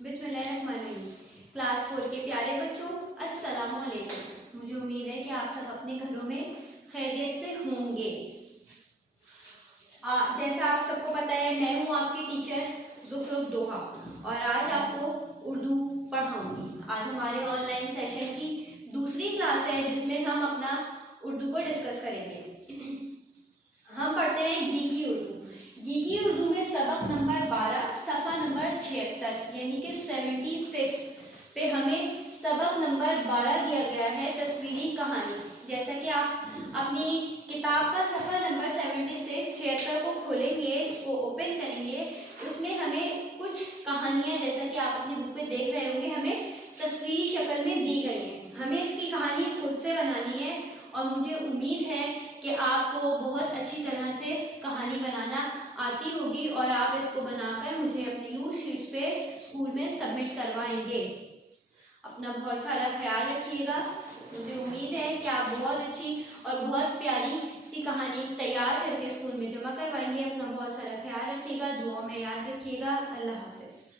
बिस्मिल्लाहिर्रहमानिर्रहीम। क्लास 4 के प्यारे बच्चों, अस्सलाम वालेकुम। मुझे उम्मीद है कि आप सब अपने घरों में खैरियत से होंगे। जैसा आप सबको पता है, मैं हूँ आपकी टीचर ज़ुखरुफ दोहा और आज आपको उर्दू पढ़ाऊंगी। आज हमारे ऑनलाइन सेशन की दूसरी क्लास है जिसमें हम अपना उर्दू को डिस्कस करेंगे। हम पढ़ते हैं गी की उर्दू। गी की उर्दू में सबक नंबर 12 सफ़ा नंबर 76 यानी कि 76 पे हमें सबक नंबर 12 दिया गया है, तस्वीरी कहानी। जैसा कि आप अपनी किताब का सफ़ा नंबर 76 को खोलेंगे, इसको ओपन करेंगे, उसमें हमें कुछ कहानियाँ, जैसा कि आप अपनी बुक पे देख रहे होंगे, हमें तस्वीरी शक्ल में दी गई है। हमें इसकी कहानी खुद से बनानी है और मुझे उम्मीद है कि आपको बहुत अच्छी तरह से कहानी बनाना आती होगी और आप इसको बनाकर मुझे अपनी लूज शीट्स पे स्कूल में सबमिट करवाएंगे। अपना बहुत सारा ख्याल रखिएगा। मुझे उम्मीद है कि आप बहुत अच्छी और बहुत प्यारी सी कहानी तैयार करके स्कूल में जमा करवाएंगे। अपना बहुत सारा ख्याल रखिएगा, दुआ में याद रखिएगा। अल्लाह हाफ़िज़।